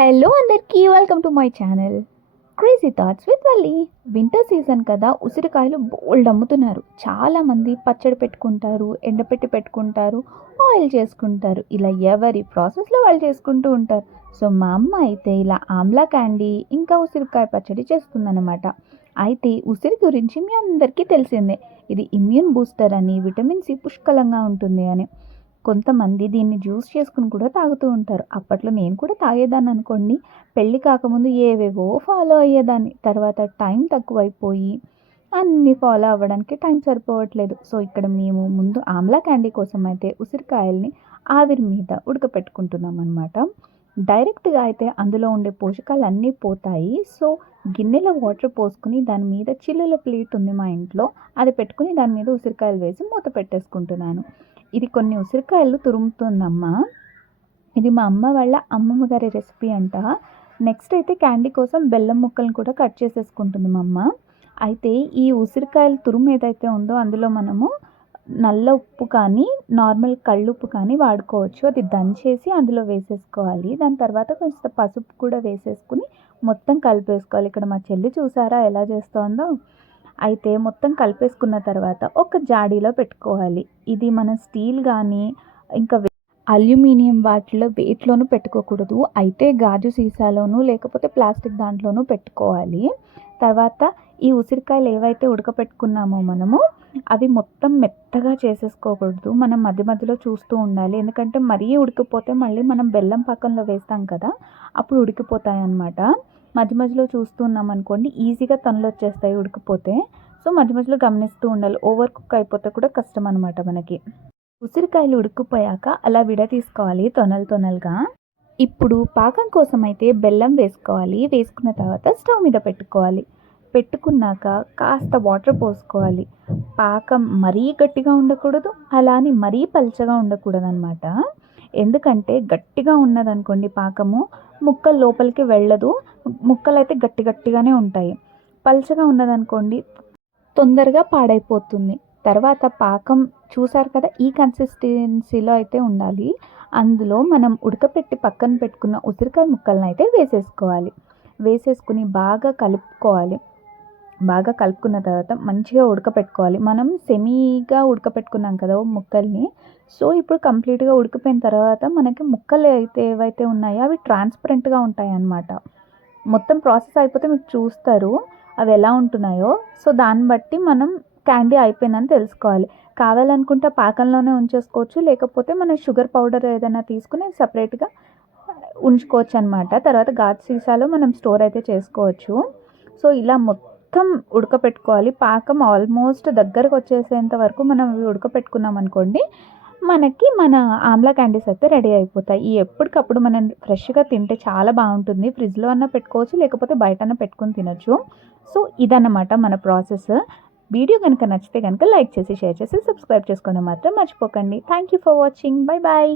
Hello అందరికీ welcome to my channel crazy thoughts with Valli winter season కదా ఉసిరికాయలు బోల్డ్ అమ్ముతున్నారు. చాలామంది పచ్చడి పెట్టుకుంటారు ఎండపెట్టి పెట్టుకుంటారు ఆయిల్ చేసుకుంటారు. ఇలా ఎవరి ప్రాసెస్లో వాళ్ళు చేసుకుంటూ ఉంటారు. సో మా అమ్మ అయితే ఇలా ఆమ్లా క్యాండీ ఇంకా ఉసిరికాయ పచ్చడి చేస్తుందన్నమాట. అయితే ఉసిరి గురించి మీ అందరికీ తెలిసిందే. ఇది ఇమ్యూన్ బూస్టర్ అని విటమిన్ సి పుష్కలంగా ఉంటుంది అని. కొంతమంది దీన్ని జ్యూస్ చేసుకుని కూడా తాగుతూ ఉంటారు. అప్పట్లో నేను కూడా తాగేదాన్ని అనుకోండి. పెళ్ళి కాకముందు ఏవేవో ఫాలో అయ్యేదాన్ని. తర్వాత టైం తక్కువైపోయి అన్నీ ఫాలో అవ్వడానికి టైం సరిపోవట్లేదు. సో ఇక్కడ మేము ముందు ఆమ్లా క్యాండీ కోసం అయితే ఉసిరికాయల్ని ఆవిరి మీద ఉడకపెట్టుకుంటున్నాం అనమాట డైరెక్ట్గా అయితే అందులో ఉండే పోషకాలు అన్నీ పోతాయి. సో గిన్నెలో వాటర్ పోసుకుని దాని మీద చిల్లుల ప్లేట్ ఉంది మా ఇంట్లో. అది పెట్టుకుని దాని మీద ఉసిరికాయలు వేసి మూత పెట్టేసుకుంటున్నాను. ఇది కొన్ని ఉసిరికాయలు తురుముతుందమ్మ. ఇది మా అమ్మ వాళ్ళ అమ్మమ్మ గారి రెసిపీ అంట. నెక్స్ట్ అయితే క్యాండీ కోసం బెల్లం ముక్కలను కూడా కట్ చేసేసుకుంటుంది మా అమ్మ. అయితే ఈ ఉసిరికాయల తురుము ఏదైతే ఉందో అందులో మనము నల్ల ఉప్పు కానీ నార్మల్ కళ్ళుప్పు కానీ వాడుకోవచ్చు. అది దంచేసి అందులో వేసేసుకోవాలి. దాని తర్వాత కొంచెం పసుపు కూడా వేసేసుకుని మొత్తం కలిపేసుకోవాలి. ఇక్కడ మా చెల్లి చూసారా ఎలా చేస్తోందో? అయితే మొత్తం కలిపేసుకున్న తర్వాత ఒక జాడీలో పెట్టుకోవాలి. ఇది మన స్టీల్ కానీ ఇంకా అల్యూమినియం వాటిలో వేట్లోనూ పెట్టుకోకూడదు. అయితే గాజు సీసాలోనూ లేకపోతే ప్లాస్టిక్ దాంట్లోనూ పెట్టుకోవాలి. తర్వాత ఈ ఉసిరికాయలు ఏవైతే ఉడకపెట్టుకున్నామో మనము అవి మొత్తం మెత్తగా చేసేసుకోకూడదు. మనం మధ్య మధ్యలో చూస్తూ ఉండాలి. ఎందుకంటే మరీ ఉడికిపోతే మళ్ళీ మనం బెల్లం పాకంలో వేస్తాం కదా అప్పుడు ఉడికిపోతాయి అన్నమాట మధ్య మధ్యలో చూస్తూ ఉన్నాం అనుకోండి ఈజీగా తనులు వచ్చేస్తాయి ఉడికిపోతే. సో మధ్య మధ్యలో గమనిస్తూ ఉండాలి. ఓవర్ కుక్ అయిపోతే కూడా కష్టం అనమాట మనకి. ఉసిరికాయలు ఉడికిపోయాక అలా విడ తీసుకోవాలి తొనలు తొనలుగా. ఇప్పుడు పాకం కోసం అయితే బెల్లం వేసుకోవాలి. వేసుకున్న తర్వాత స్టవ్ మీద పెట్టుకోవాలి. పెట్టుకున్నాక కాస్త వాటర్ పోసుకోవాలి. పాకం మరీ గట్టిగా ఉండకూడదు అలా అని మరీ పల్చగా ఉండకూడదు అనమాట ఎందుకంటే గట్టిగా ఉన్నదనుకోండి పాకము ముక్కలు లోపలికి వెళ్ళదు. ముక్కలు అయితే గట్టి గట్టిగానే ఉంటాయి. పల్చగా ఉన్నదనుకోండి తొందరగా పాడైపోతుంది. తర్వాత పాకం చూసారు కదా ఈ కన్సిస్టెన్సీలో అయితే ఉండాలి. అందులో మనం ఉడకపెట్టి పక్కన పెట్టుకున్న ఉసిరికాయ ముక్కలను అయితే వేసేసుకోవాలి. వేసేసుకుని బాగా కలుపుకోవాలి. బాగా కలుపుకున్న తర్వాత మంచిగా ఉడకపెట్టుకోవాలి. మనం సెమీగా ఉడకపెట్టుకున్నాం కదా ముక్కల్ని. సో ఇప్పుడు కంప్లీట్గా ఉడికిపోయిన తర్వాత మనకి ముక్కలు అయితే ఏవైతే ఉన్నాయో అవి ట్రాన్స్పరెంట్గా ఉంటాయి అన్నమాట మొత్తం ప్రాసెస్ అయిపోతే మీకు చూస్తారు అవి ఎలా ఉంటున్నాయో. సో దాన్ని బట్టి మనం క్యాండీ అయిపోయిందని తెలుసుకోవాలి. కావాలనుకుంటే పాకంలోనే ఉంచేసుకోవచ్చు. లేకపోతే మనం షుగర్ పౌడర్ ఏదైనా తీసుకుని సపరేట్గా ఉంచుకోవచ్చు అనమాట తర్వాత గాజు సీసాలో మనం స్టోర్ అయితే చేసుకోవచ్చు. సో ఇలా మొత్తం మొత్తం ఉడకపెట్టుకోవాలి. పాకం ఆల్మోస్ట్ దగ్గరకు వచ్చేసేంత వరకు మనం ఉడకపెట్టుకున్నాం అనుకోండి మనకి మన ఆమ్లా క్యాండీస్ అయితే రెడీ అయిపోతాయి. ఈ ఎప్పటికప్పుడు మనం ఫ్రెష్గా తింటే చాలా బాగుంటుంది. ఫ్రిడ్జ్లో అన్న పెట్టుకోవచ్చు లేకపోతే బయట పెట్టుకుని తినొచ్చు. సో ఇదన్నమాట మన ప్రాసెస్. వీడియో కనుక నచ్చితే కనుక లైక్ చేసి షేర్ చేసి సబ్స్క్రైబ్ చేసుకోవడం మాత్రం మర్చిపోకండి. Thank you for watching bye bye